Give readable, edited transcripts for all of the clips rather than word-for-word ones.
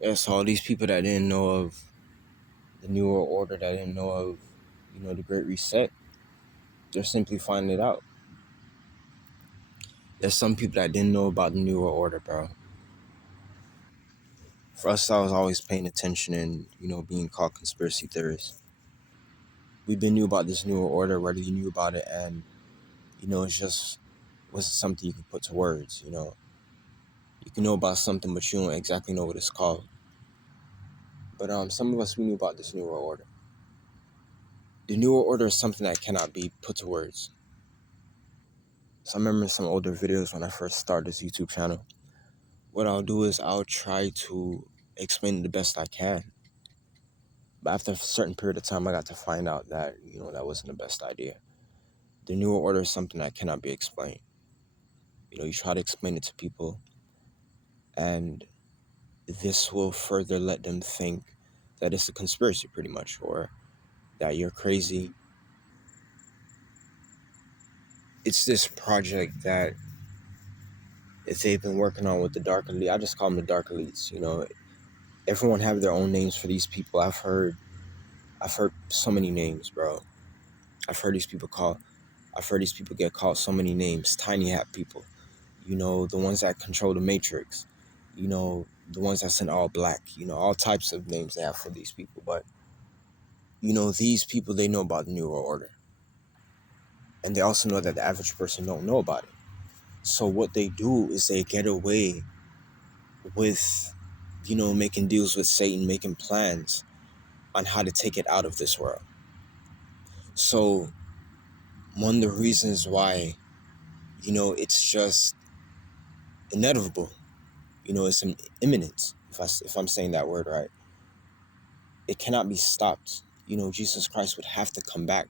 Yeah, so all these people that didn't know of the New World Order, that didn't know of, the Great Reset, they're simply finding it out. There's some people that didn't know about the New World Order, bro. For us, I was always paying attention and, being called conspiracy theorists. We've been knew about this New World Order, whether you knew about it and, it's just wasn't something you can put to words. You can know about something, but you don't exactly know what it's called. But some of us, we knew about this New World Order. The New World Order is something that cannot be put to words. So I remember some older videos when I first started this YouTube channel. What I'll do is I'll try to explain it the best I can. But after a certain period of time, I got to find out that, that wasn't the best idea. The New World Order is something that cannot be explained. You try to explain it to people, and this will further let them think that it's a conspiracy, pretty much, or that you're crazy. It's this project that they've been working on with the dark elite. I just call them the dark elites. Everyone have their own names for these people. I've heard so many names, bro. I've heard these people get called so many names. Tiny hat people. The ones that control the Matrix. The ones that's in all black. All types of names they have for these people. But these people, they know about the New World Order, and they also know that the average person don't know about it. So what they do is they get away with, making deals with Satan, making plans on how to take it out of this world. So one of the reasons why, it's just inevitable, it's an imminent, if I'm saying that word right, it cannot be stopped. Jesus Christ would have to come back.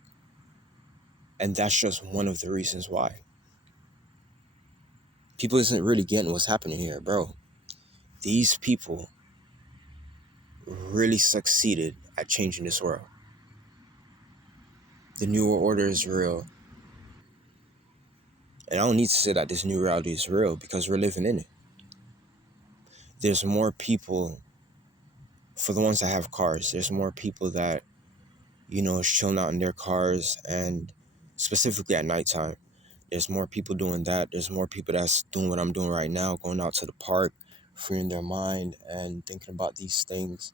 And that's just one of the reasons why. People isn't really getting what's happening here, bro. These people really succeeded at changing this world. The New World Order is real. And I don't need to say that this new reality is real because we're living in it. There's more people, for the ones that have cars, there's more people that, is chilling out in their cars, and specifically at nighttime. There's more people doing that. There's more people that's doing what I'm doing right now, going out to the park, freeing their mind and thinking about these things.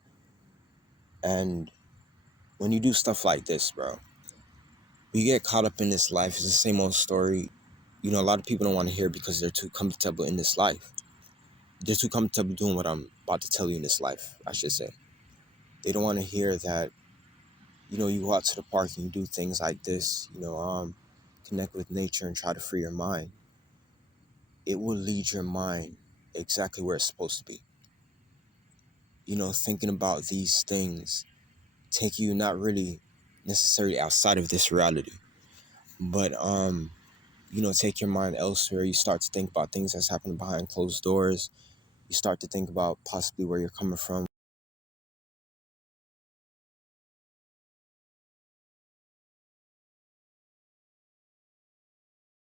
And when you do stuff like this, bro, you get caught up in this life. It's the same old story. A lot of people don't want to hear because they're too comfortable in this life. They're too comfortable doing what I'm about to tell you in this life, I should say. They don't want to hear that, you go out to the park and you do things like this, connect with nature and try to free your mind. It will lead your mind exactly where it's supposed to be. Thinking about these things take you not really necessarily outside of this reality, but take your mind elsewhere. You start to think about things that's happening behind closed doors. You start to think about possibly where you're coming from.